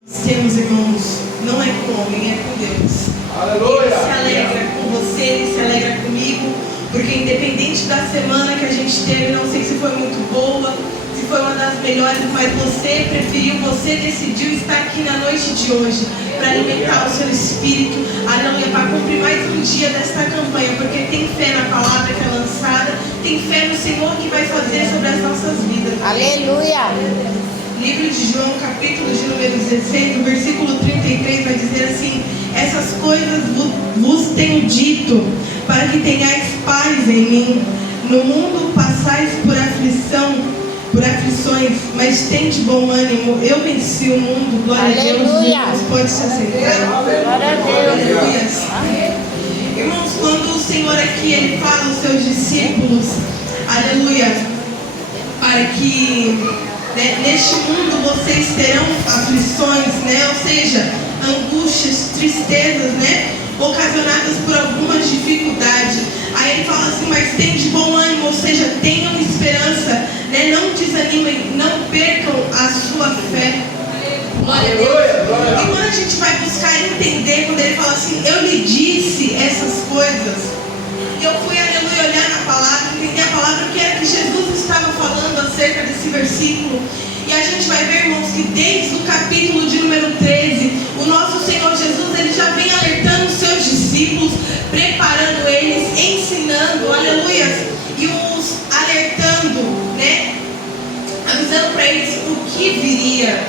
Temos, irmãos, não é com o homem, é com Deus. Aleluia. Ele se alegra com você, ele se alegra comigo, porque independente da semana que a gente teve, não sei se foi muito boa, se foi uma das melhores, mas você preferiu, você decidiu estar aqui na noite de hoje para alimentar o seu espírito, aleluia, para cumprir mais um dia desta campanha, porque tem fé na palavra que é lançada, tem fé no Senhor que vai fazer sobre as nossas vidas. Aleluia. Livro de João, capítulo de número 16, no versículo 33, vai dizer assim: essas coisas vos tenho dito, para que tenhais paz em mim. No mundo passais por aflições, mas tende bom ânimo. Eu venci o mundo. Glória Aleluia. a Deus. Jesus pode se aceitar. Glória a Deus. Aleluia. Irmãos, quando o Senhor aqui ele fala aos seus discípulos, aleluia, para que neste mundo vocês terão aflições, ou seja, angústias, tristezas, ocasionadas por algumas dificuldades. Aí ele fala assim, mas tem de bom ânimo, ou seja, tenham esperança, não desanimem, não percam a sua fé. Glória a Deus. E quando a gente vai buscar entender, quando ele fala assim, eu lhe disse essas coisas, eu fui, aleluia, olhar na palavra, entender a palavra, o que era que Jesus estava falando acerca desse versículo. E a gente vai ver, irmãos, que desde o capítulo de número 13, o nosso Senhor Jesus, ele já vem alertando os seus discípulos, preparando eles, ensinando, aleluia, e os alertando, avisando para eles o que viria,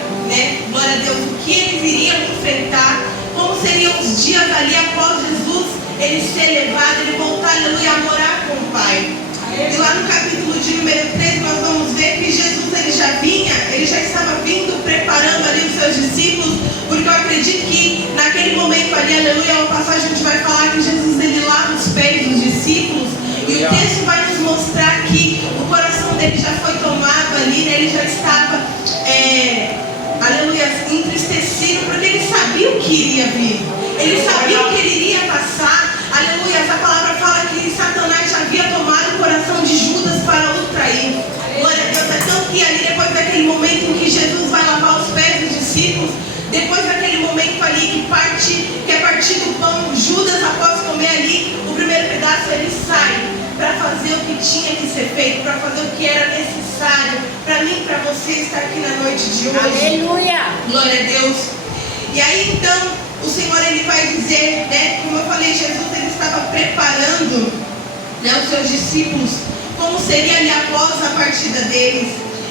glória a Deus, o que eles iriam enfrentar, como seriam os dias ali após Jesus ele ser levado, ele voltar, aleluia, a morar com o Pai. E lá no capítulo de número 13 nós vamos ver que Jesus ele já estava vindo, preparando ali os seus discípulos, porque eu acredito que naquele momento ali, aleluia, uma passagem a gente vai falar que Jesus ele lava os pés dos discípulos, e o texto vai nos mostrar que o coração dele já foi tomado ali, ele já estava, aleluia, entristecido, porque ele sabia o que iria vir, ele sabia o que ele iria passar. Aleluia, essa palavra fala que Satanás já havia tomado o coração de Judas para o trair. Glória a Deus, é tanto que ali depois daquele momento em que Jesus vai lavar os pés dos discípulos, depois daquele momento ali que é partir do pão, Judas após comer ali o primeiro pedaço, ele sai para fazer o que tinha que ser feito, para fazer o que era necessário, para mim, para você estar aqui na noite de hoje. Aleluia. Glória a Deus. E aí então o Senhor ele vai dizer, como eu falei, Jesus ele estava preparando os seus discípulos, como seria ali após a partida deles.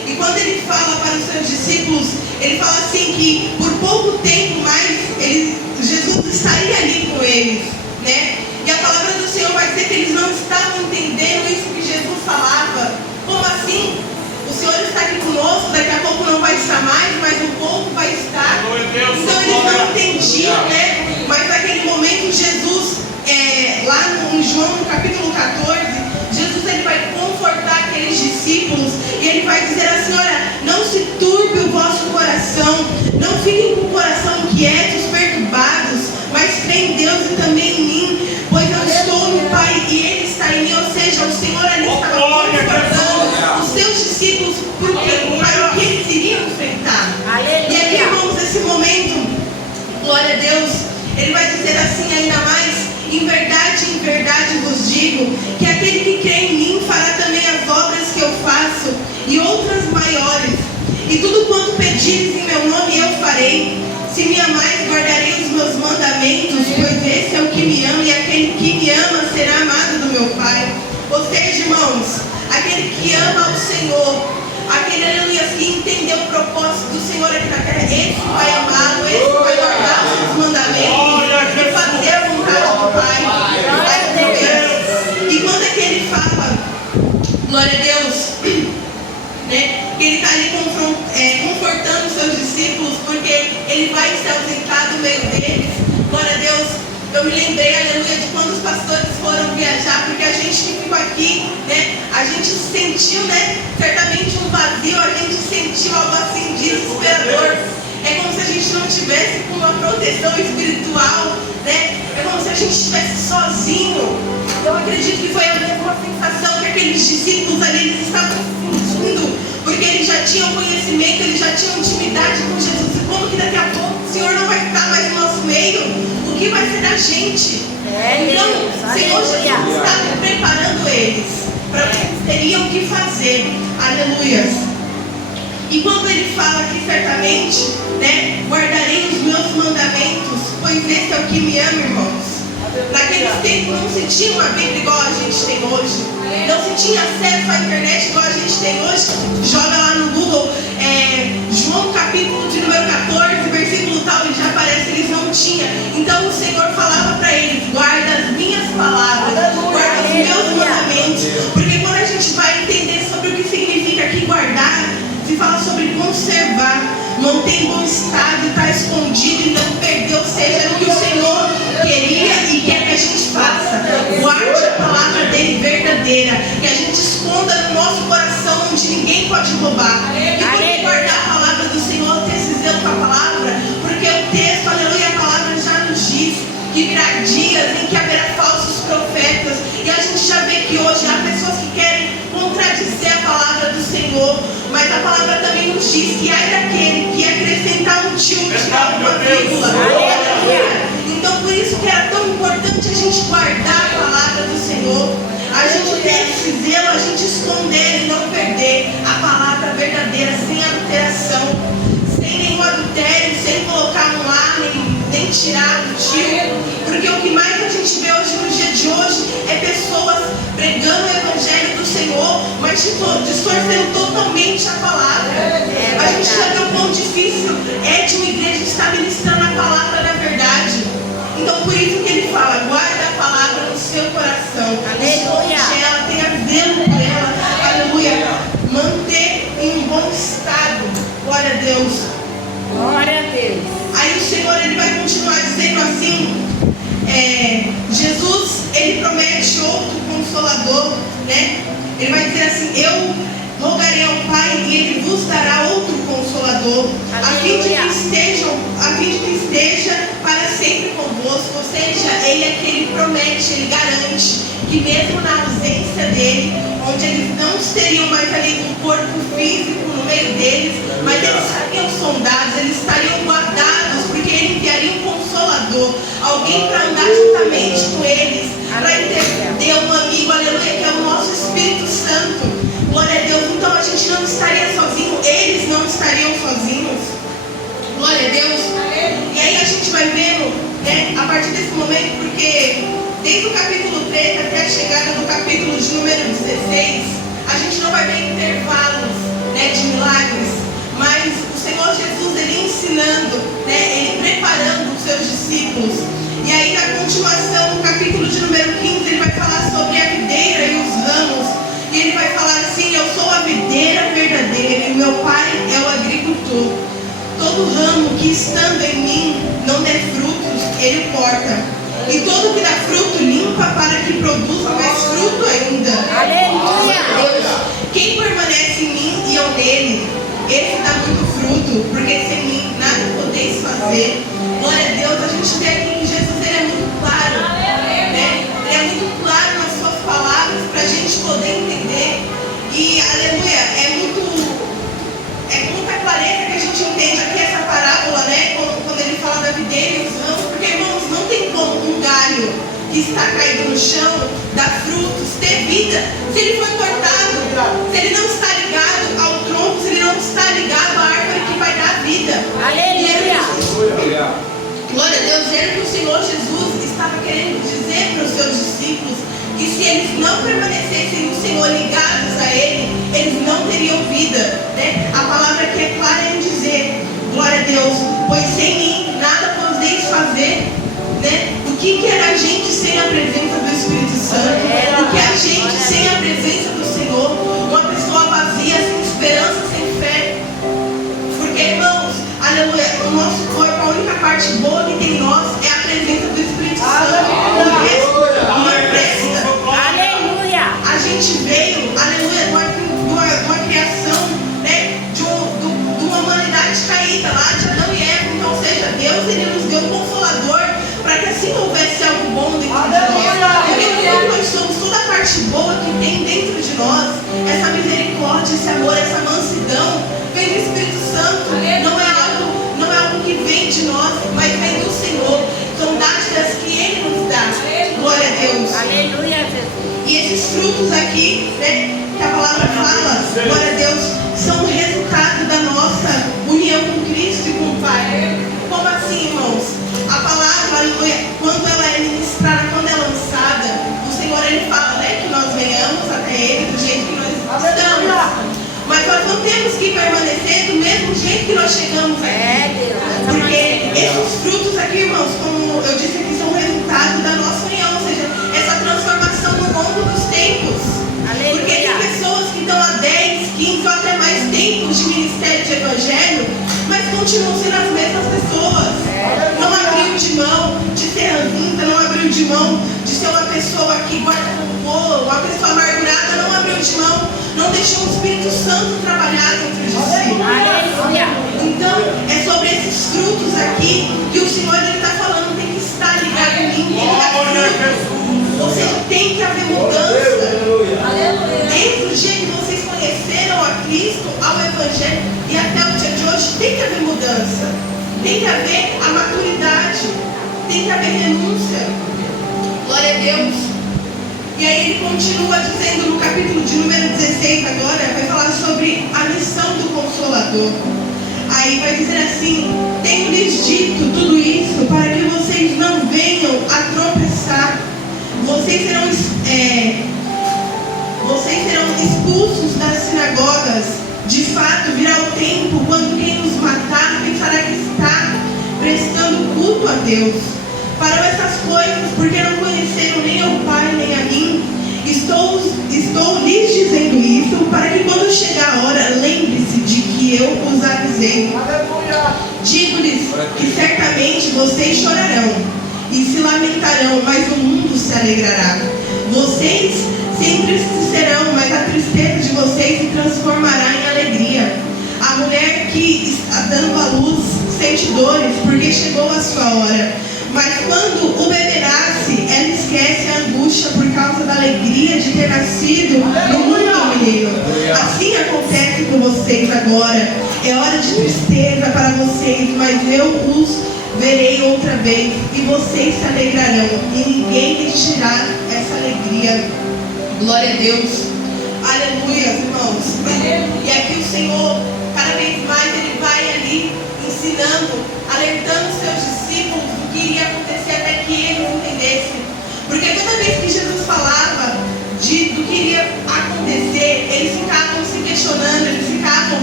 E quando ele fala para os seus discípulos, ele fala assim que por pouco tempo mais Jesus estaria ali com eles, E a palavra do Senhor vai dizer que eles não estavam entendendo isso que Jesus falava. Como assim? O Senhor está aqui conosco, daqui a pouco não vai estar mais, mas um pouco vai estar. Então eles não entendiam, Mas naquele momento Jesus, lá em João no capítulo 14, Jesus ele vai confortar aqueles discípulos e ele vai dizer assim, olha, não se turbe o vosso coração, não fiquem com o coração quietos, perturbados, mas creem em Deus e também em mim, pois eu estou no Pai e Ele está em mim, ou seja, o Senhor ali estava confortando os seus discípulos para o que eles iriam enfrentar. E aqui, irmãos, nesse momento, glória a Deus, ele vai dizer assim ainda mais, em verdade vos digo, que aquele que crê em mim fará também as obras que eu faço, e outras maiores, e tudo quanto pedires em meu nome eu farei. Se me amais, guardarei os meus mandamentos, pois esse é o que me ama, e aquele que me ama será amado do meu Pai. Ou seja, irmãos, aquele que ama ao Senhor, aquele, aleluia, que entendeu o propósito do Senhor aqui na terra, esse vai amá-lo, esse vai guardar os seus mandamentos e fazer a vontade do Pai. Glória a Deus. E quando é que ele fala, glória a Deus, que ele está ali confortando os seus discípulos, porque ele vai se ausentar do meio deles. Glória a Deus. Eu me lembrei, aleluia, de quando os pastores foram viajar, porque a gente que ficou aqui, a gente sentiu, certamente um vazio, a gente sentiu algo assim desesperador. É como se a gente não tivesse com uma proteção espiritual, É como se a gente estivesse sozinho. Eu acredito que foi a mesma sensação que aqueles discípulos ali, eles estavam sentindo, porque eles já tinham conhecimento, eles já tinham intimidade com Jesus. E como que daqui a pouco na gente. É Então, Deus. o Senhor Jesus Aleluia. estava preparando eles para o que eles teriam que fazer. Aleluia. E quando ele fala que certamente, né, guardarei os meus mandamentos, pois esse é o que me ama, irmãos. Naqueles tempos não se tinha uma Bíblia igual a gente tem hoje. Não se tinha acesso à internet igual a gente tem hoje. Joga lá no Google, João capítulo de número 14, versículo tal, e já aparece, eles não tinham. Então o Senhor falava para eles: guarda as minhas palavras, guarda os meus mandamentos. Porque quando a gente vai entender sobre o que significa aqui guardar, se fala sobre conservar, manter em bom estado, estar escondido e não perder, ou seja, o que o Senhor queria e quer que a gente faça. Guarde a palavra dele verdadeira, que a gente esconda no nosso coração, onde ninguém pode roubar. E por que guardar a palavra do Senhor, ter esse zelo com a palavra? Porque o texto, aleluia, a palavra já nos diz que virá dias em que haverá falsos profetas. E a gente já vê que hoje há pessoas que querem contradizer a palavra do Senhor, mas a palavra também nos diz que ai daquele que acrescentar um tio, tirar uma vírgula. Então por isso que era tão importante a gente guardar a palavra do Senhor, a gente ter esse zelo, a gente esconder e não perder a palavra verdadeira, sem adulteração, sem nenhum adultério, sem colocar no ar, nem tirar do tio. Porque o que mais a gente vê hoje, no dia de hoje, é pessoas pregando o evangelho do Senhor, mas distorcendo totalmente a palavra. A gente já vê o quão difícil é de uma igreja estar ministrando a palavra da verdade. Então por isso que ele fala: guarda a palavra no seu coração, esconde ela, tenha zelo por ela, aleluia, manter em um bom estado. Glória a Deus. Glória a Deus. Aí o Senhor, ele vai continuar dizendo assim, Jesus, ele promete outro consolador, né? Ele vai dizer assim: eu rogarei ao Pai e ele vos dará outro consolador, a fim de que esteja para sempre convosco. Ou seja, ele é que ele promete, ele garante que mesmo na ausência dele, onde eles não teriam mais ali um corpo físico no meio deles, mas eles estariam sondados, eles estariam guardados, porque ele enviaria um consolador, alguém para andar juntamente com eles, para entender um amigo, aleluia, que é o nosso Espírito Santo. Glória a Deus. Então a gente não estaria sozinho, eles não estariam sozinhos. Glória a Deus. E aí a gente vai vendo, né, a partir desse momento, porque desde o capítulo 3 até a chegada do capítulo de número 16, a gente não vai ver intervalos, né, de milagres, mas o Senhor Jesus, ele ensinando, né, ele preparando os seus discípulos. E aí na continuação, no capítulo de número 15, ele vai falar sobre a videira e os ramos. E ele vai falar assim: eu sou a videira verdadeira e meu pai é o agricultor. Todo ramo que estando em mim não der frutos, ele corta. E todo que dá fruto, limpa para que produza mais fruto ainda. Aleluia. Quem permanece em mim e eu nele, esse dá muito fruto, porque sem mim nada podeis fazer. Glória a Deus. A gente vê aqui que Jesus, ele é muito claro, né? Ele é muito claro nas suas palavras para a gente poder entender. E aleluia, é com muita clareza que a gente entende aqui essa parábola, né? Quando ele fala da videira e os ramos, porque, irmãos, não tem como um galho que está caído no chão dar frutos, ter vida, se ele foi cortado, se ele não está ligado ao tronco, se ele não está ligado à árvore que vai dar vida. Aleluia. Glória a Deus. Era que o Senhor Jesus estava querendo dizer para os seus discípulos que se eles não permanecessem no Senhor, ligados a Ele, eles não teriam vida, né? A palavra aqui é clara em dizer, glória a Deus, pois sem mim nada podeis fazer, né? O que era a gente sem a presença do Espírito Santo? O que é a gente sem a presença do Senhor? Uma pessoa vazia, sem esperança, sem fé. Porque, irmãos, aleluia, o nosso corpo, a única parte boa que tem em nós é a presença do Espírito Santo. O resto não presta. Aleluia. A gente veio, aleluia, de uma criação, né, de uma humanidade caída lá, de Adão e Eva. Então, ou seja, Deus, ele nos deu um consolador para que assim houvesse algo bom dentro de nós. Porque quando nós somos toda a parte boa que tem dentro de nós, essa misericórdia, esse amor, essa mansidão, vem do Espírito Santo. Não é algo que vem de nós, mas vem do Senhor. São dádidas que não temos que permanecer do mesmo jeito que nós chegamos aqui. Porque esses frutos aqui, irmãos, como eu disse aqui, são resultado da nossa união, ou seja, essa transformação no longo dos tempos. Porque tem pessoas que estão há 10, 15 ou até mais tempos de ministério de evangelho, mas continuam sendo as mesmas pessoas. Não abriu de mão de ser ranzinza, não abriu de mão de ser uma pessoa que guarda rancor, uma pessoa amargurada, não abriu de mão, não deixou o Espírito Santo trabalhar dentro de si. Então, é sobre esses frutos aqui que o Senhor está falando, tem que estar ligado em mim, tem que dar fruto. Ou seja, tem que haver mudança. Desde o dia que vocês conheceram a Cristo, ao Evangelho e até o dia de hoje, tem que haver mudança. Tem que haver a maturidade. Tem que haver renúncia. Glória a Deus. E aí ele continua dizendo no capítulo de número 16 agora, vai falar sobre a missão do Consolador. Aí vai dizer assim: tenho-lhes dito tudo isso para que vocês não venham a tropeçar. Vocês serão expulsos das sinagogas. De fato, virá o tempo quando quem os matar pensará que está prestando culto a Deus. Farão essas coisas porque não conheceram nem ao Pai nem a mim. Estou lhes dizendo isso para que quando chegar a hora, lembre-se de que eu os avisei. Digo-lhes que certamente vocês chorarão e se lamentarão, mas o mundo se alegrará. Vocês sempre serão, mas a tristeza de vocês se transformará em alegria. A mulher que está dando à luz sente dores, porque chegou a sua hora. Mas quando o bebê nasce, ela esquece a angústia por causa da alegria de ter nascido no mundo um menino. Assim acontece com vocês agora. É hora de tristeza para vocês, mas eu os verei outra vez e vocês se alegrarão e ninguém lhes tirar essa alegria. Glória a Deus. Aleluia, irmãos. E aqui o Senhor, cada vez mais, Ele vai ali ensinando, alertando os seus discípulos do que iria acontecer até que eles entendessem. Porque toda vez que Jesus falava do que iria acontecer, eles ficavam se questionando, eles ficavam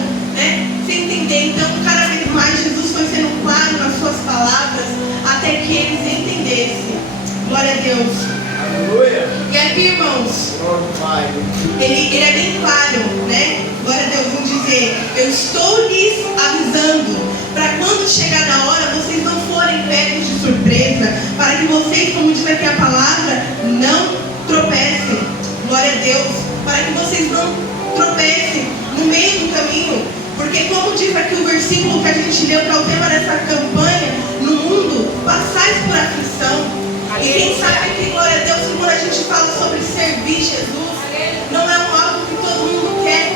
sem entender. Então, cada vez mais, Jesus foi sendo claro nas suas palavras até que eles entendessem. Glória a Deus. Aleluia. E aqui, irmãos, ele é bem claro, né? Glória a Deus, vamos dizer: eu estou lhes avisando para quando chegar na hora vocês não forem pegos de surpresa, para que vocês, como diz aqui a palavra, não tropecem. Glória a Deus. Para que vocês não tropecem no meio do caminho. Porque como diz aqui o versículo que a gente leu, que é o tema dessa campanha: no mundo passais por aflição. E quem sabe que, glória a Deus, que quando a gente fala sobre servir Jesus, não é algo que todo mundo quer.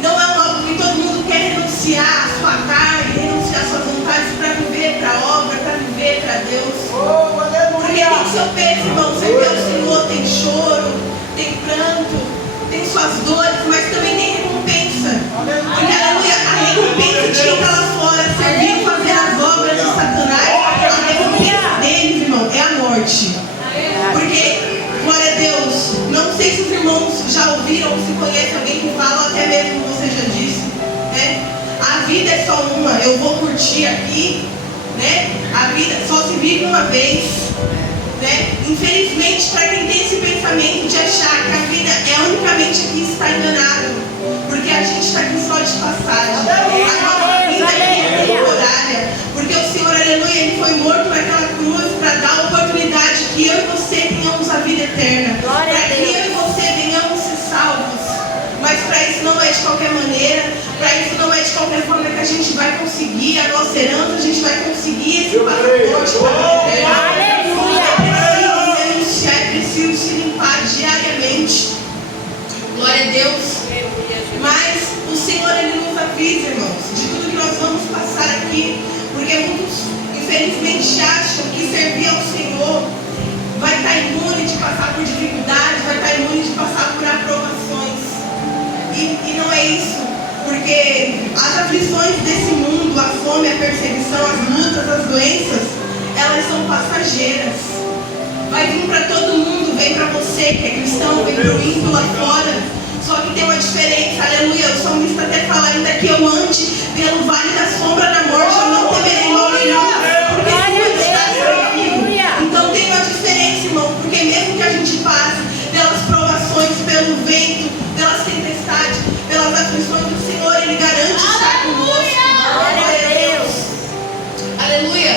Não é algo que todo mundo quer renunciar à sua carne, renunciar às suas vontades para viver para a obra, para viver para Deus. Porque tem seu peso, irmão. Servir ao Senhor tem choro, tem pranto, tem suas dores, mas também tem recompensa. Porque, aleluia, a recompensa de quem está lá fora, servir e fazer as obras de Satanás, a recompensa deles, irmão, é a morte. Porque, glória a Deus, não sei se os irmãos já ouviram ou se conhecem alguém que fala, ou até mesmo você já disse, né? A vida é só uma, eu vou curtir aqui, né? A vida só se vive uma vez, né? Infelizmente, para quem tem esse pensamento de achar que a vida é unicamente aqui, está enganado, porque a gente está aqui só de passagem. A nossa vida aqui é temporária, porque o Senhor, aleluia, Ele foi morto naquela cruz para dar a oportunidade que eu e você tenhamos a vida eterna, para que eu e você venhamos ser salvos. Mas para isso não é de qualquer maneira, para isso não é de qualquer forma que a gente vai conseguir a nossa herança, a gente vai conseguir esse passaporte para a vida eterna. É preciso renunciar, é preciso se limpar diariamente. Glória a Deus. Mas o Senhor, Ele nos avisa, irmãos, de tudo que nós vamos passar aqui, porque muitos, infelizmente, acham que servir ao Senhor vai estar imune de passar por dificuldades, vai estar imune de passar por aprovações. E não é isso, porque as aflições desse mundo, a fome, a perseguição, as lutas, as doenças, elas são passageiras. Vai vir para todo mundo, vem para você que é cristão, vem para o ímpio lá fora. Só que tem uma diferença, aleluia. O salmista até fala ainda que eu ande pelo vale da sombra da morte, eu não temerei mal nenhum, porque o Senhor está comigo. Então tem uma diferença, irmão, porque mesmo que a gente passe pelas provações, pelo vento, pelas tempestades, pelas aflições do Senhor, Ele garante estar conosco. Glória a Deus. Aleluia.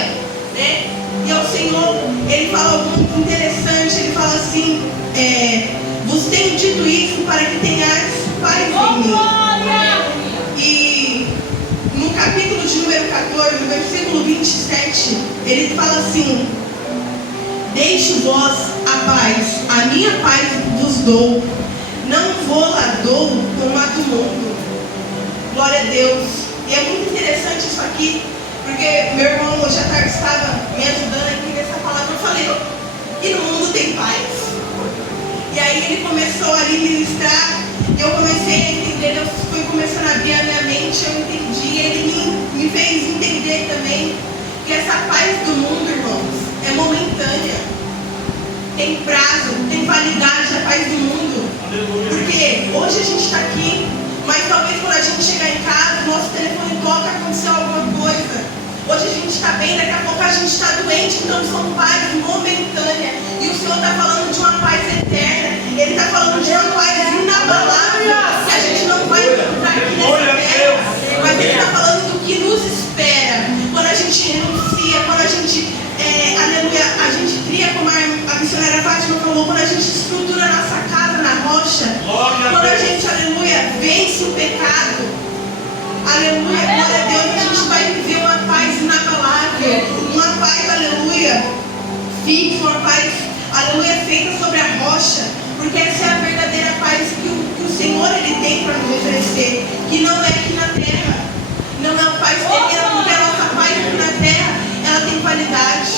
Né? E o Senhor, Ele fala algo muito interessante. Ele fala assim, vos tenho dito isso para que tenhais paz em mim. E no capítulo de número 14, no versículo 27, ele fala assim: deixo vós a paz, a minha paz vos dou, não vou-la dou como a do mundo. Glória a Deus. E é muito interessante isso aqui, porque meu irmão hoje à tarde estava me ajudando a entender essa palavra. Eu falei, e no mundo tem paz? E aí ele começou ali a ministrar, eu comecei a entender, Deus foi começando a abrir a minha mente, eu entendi, ele me fez entender também que essa paz do mundo, irmãos, é momentânea. Tem prazo, tem validade a paz do mundo. Porque hoje a gente está aqui, mas talvez quando a gente chegar em casa, nosso telefone toca, aconteceu alguma coisa. Hoje a gente está bem, daqui a pouco a gente está doente, então são paz momentânea. E o Senhor está falando de uma paz eterna. Ele está falando de uma paz inabalável, que a gente não vai encontrar aqui nessa terra. Mas Ele está falando do que nos espera. Quando a gente renuncia, quando a gente, aleluia, a gente cria, como a missionária Fátima falou, quando a gente estrutura a nossa casa na rocha, quando a gente, aleluia, vence o pecado, aleluia, glória a Deus, a gente vai viver uma paz inabalável, uma paz, aleluia, fixa, uma paz, aleluia, feita sobre a rocha, porque essa é a verdadeira paz que o Senhor Ele tem para nos oferecer, que não é aqui na terra, não é uma paz terrena, porque a nossa paz aqui na terra, ela tem qualidade,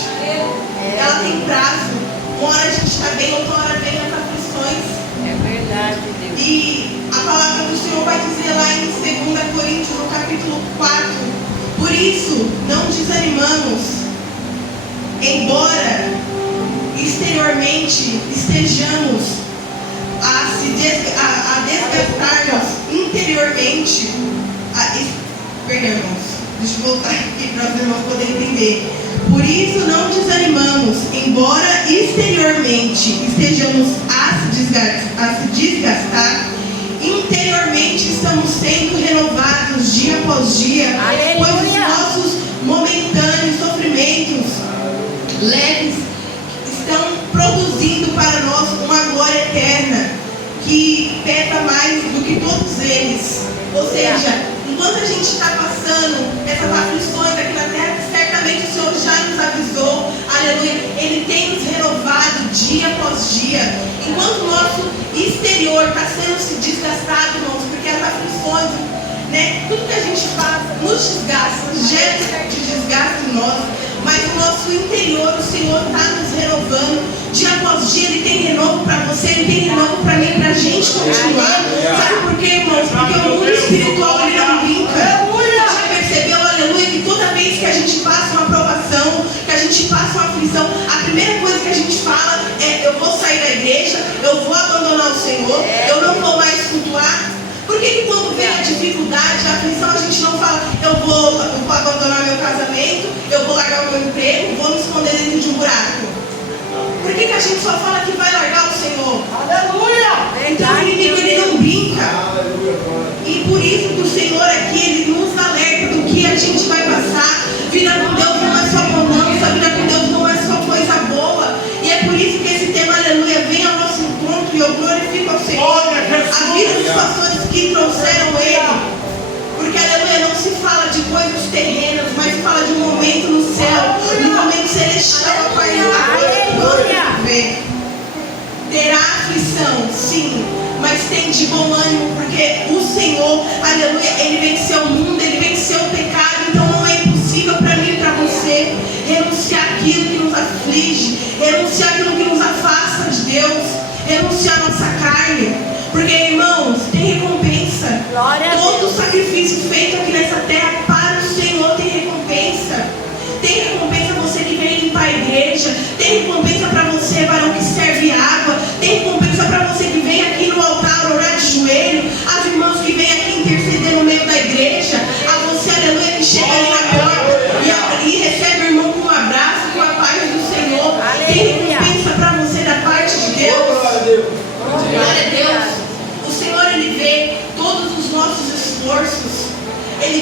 ela tem prazo, uma hora a gente está bem, outra hora vem as aflições. É verdade, Deus. E a palavra do Senhor vai dizer lá em 2 Coríntios, no capítulo 4, por isso não desanimamos, embora exteriormente estejamos a desgastar-nos interiormente, irmãos, deixa eu voltar aqui para os irmãos poderem entender. Por isso não desanimamos, embora exteriormente estejamos a se desgastar, interiormente estamos sendo renovados dia após dia, pois os nossos momentâneos sofrimentos leves estão produzindo para nós uma glória eterna que pesa mais do que todos eles. Ou seja, enquanto a gente está passando essas aflições aqui na terra, certamente o Senhor já nos avisou, aleluia, Ele tem nos renovado dia após dia. Enquanto o nosso exterior está sendo se desgastado, irmãos, porque as aflições, né, tudo que a gente faz nos desgasta, gera um certo desgaste em nós, mas o nosso interior, o Senhor está nos renovando dia após dia. Ele tem renovo para você, Ele tem renovo para mim, para a gente continuar. Sabe por quê, irmãos? Porque o mundo espiritual ele não brinca. Você já percebeu, aleluia, que toda vez que a gente passa uma provação, que a gente passa uma aflição, a primeira coisa que a gente fala é: eu vou sair da igreja, eu vou abandonar o Senhor, eu não vou mais cultuar. Por que quando vem a dificuldade, a aflição, a gente não fala: eu vou abandonar meu casamento, eu vou largar o meu emprego, vou me esconder dentro de um buraco? Por que a gente só fala que vai largar o Senhor? Aleluia! Então o inimigo ele não brinca. E por isso que o Senhor aqui, Ele nos alerta do que a gente vai passar. Vida com Deus não é só bonança, vida com Deus não é só coisa boa. E é por isso que esse tema, aleluia, vem ao nosso encontro e eu glorifico ao Senhor. A vida dos pastores que trouxeram Ele. Porque, aleluia, não se fala de coisas terrenas, mas se fala de um momento no céu, de um momento celestial, a qual terá aflição, sim, mas tem de bom ânimo, porque o Senhor, aleluia, Ele venceu o mundo, Ele venceu o pecado. Então não é impossível para mim e para você renunciar aquilo que nos aflige, renunciar aquilo que nos afasta de Deus, renunciar a nossa carne, porque, irmãos, tem recompensa. Todo sacrifício feito aqui nessa terra para o Senhor tem recompensa. Tem recompensa você que vem limpar a igreja, tem recompensa para você, varão que serve água, tem recompensa para você que vem aqui no altar orar de joelho.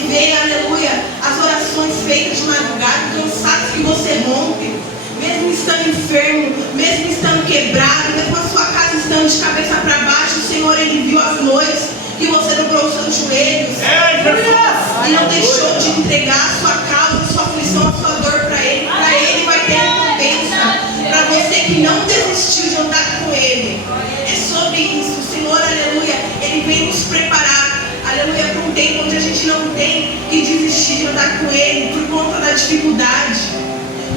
vê, aleluia, as orações feitas de madrugada, cansados que você rompe, mesmo estando enfermo, mesmo estando quebrado, mesmo a sua casa estando de cabeça para baixo, o Senhor, Ele viu as noites que você dobrou os seus joelhos e não deixou de entregar a sua causa, a sua aflição, a sua dor para Ele. Para Ele vai ter recompensa. Para você que não desistiu de andar com Ele. É sobre isso. O Senhor, aleluia, Ele vem nos preparar, aleluia, para um tempo onde a gente não tem que desistir de andar com Ele por conta da dificuldade.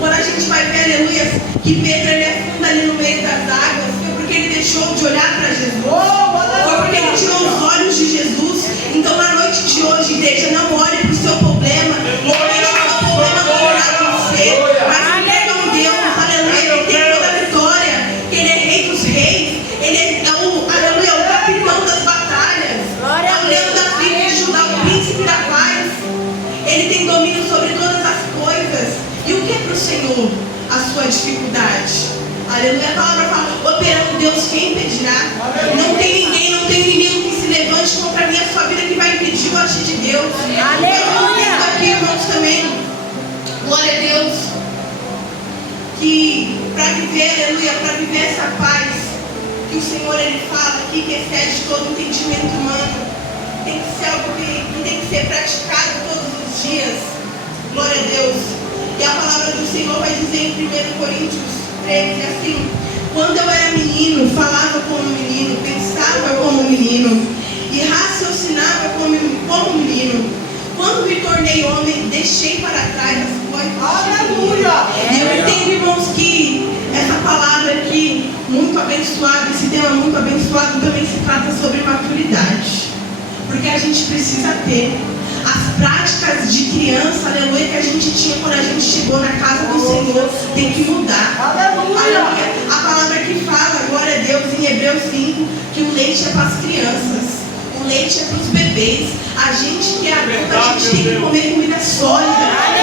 Quando a gente vai ver, aleluia, que Pedro ele afunda ali no meio das águas, foi porque ele deixou de olhar para Jesus. Foi porque ele tirou os olhos de Jesus. Então, na noite de hoje, igreja, não olhe para o seu problema. Não deixe o seu problema dominar você. Mas entrega a Deus, aleluia, Ele tem toda a vitória. Ele é Rei dos Reis. Ele é aleluia, o capitão das batalhas. É o leão da tribo de Judá, o príncipe da paz. Ele tem domínio sobre todas as coisas. E o que é para o Senhor a sua dificuldade? Aleluia, a palavra fala, operando Deus, quem impedirá? Não tem ninguém, não tem inimigo que se levante contra mim, a sua vida que vai impedir o agir de Deus. Aleluia! Aqui, irmãos, também, glória a Deus, que para viver, aleluia, para viver essa paz, que o Senhor, Ele fala aqui, que excede todo entendimento humano, tem que ser algo que tem que ser praticado todos os dias. Glória a Deus. E a palavra do Senhor vai dizer em 1 Coríntios 13, assim: quando eu era menino, falava como menino, pensava como menino e raciocinava como menino. Quando me tornei homem, deixei para trás as coisas. Aleluia! E eu entendo, irmãos, que essa palavra aqui, muito abençoada, esse tema muito abençoado, também se trata sobre maturidade. Porque a gente precisa ter as práticas de criança, aleluia, que a gente tinha quando a gente chegou na casa do Senhor, tem que mudar. Aleluia. A palavra que fala, glória a Deus, em Hebreus 5, que o leite é para as crianças, o leite é para os bebês. A gente que é adulto, a gente tem que comer comida sólida,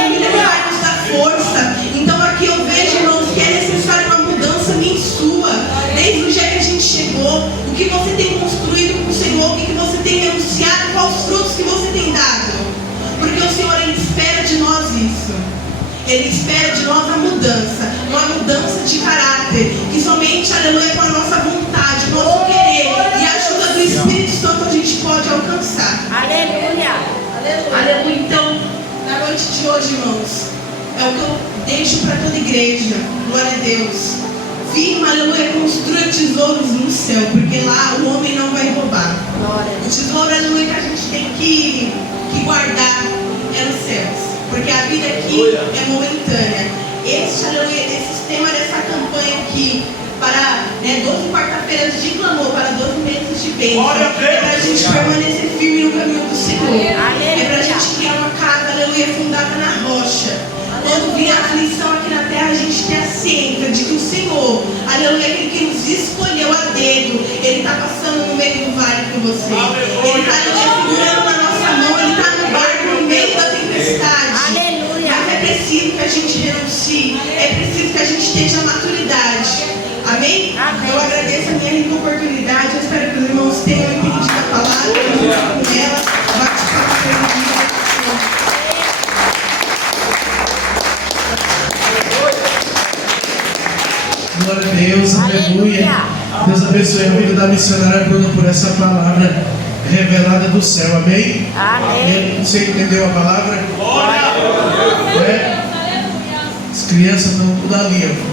comida que vai nos dar força. Então aqui eu vejo, irmãos, que é necessário uma mudança minha e sua, desde o dia que a gente chegou. O que você tem construído com o Senhor, o que você tem renunciado, quais os frutos que você tem dado. Porque o Senhor, Ele espera de nós isso. Ele espera de nós a mudança, uma mudança de caráter, que somente, aleluia, com a nossa vontade, o nosso querer e a ajuda do Espírito Santo a gente pode alcançar. Aleluia! Aleluia. Então, na noite de hoje, irmãos, é o que eu deixo para toda igreja. Glória a Deus. Firma, aleluia, construa tesouros no céu, porque lá o homem não vai roubar. O tesouro, aleluia, que a gente tem que guardar é nos céus, porque a vida aqui é momentânea. Aleluia, esse sistema dessa campanha aqui, para 12 quarta-feiras de clamor, para 12 meses de bênção, é para a gente permanecer firme no caminho do Senhor. É para a gente criar uma casa, aleluia, fundada na rocha. Quando vir a aflição aqui na terra, a gente tem a ciência de que o Senhor, aleluia, aquele que nos escolheu a dedo, Ele está passando no meio do vale com você. Ele está, aleluia, segurando na nossa mão, Ele está no barco no meio da tempestade. Aleluia. Mas é preciso que a gente renuncie, é preciso que a gente tenha maturidade. Amém? Amém? Eu agradeço a minha rica oportunidade, eu espero que os irmãos tenham entendido a palavra, com ela, bate palmas. Glória a Deus, aleluia. Deus abençoe a vida da missionária Bruna por essa palavra revelada do céu, amém? Amém. Você entendeu a palavra? Glória a Deus. As crianças estão tudo ali, ó.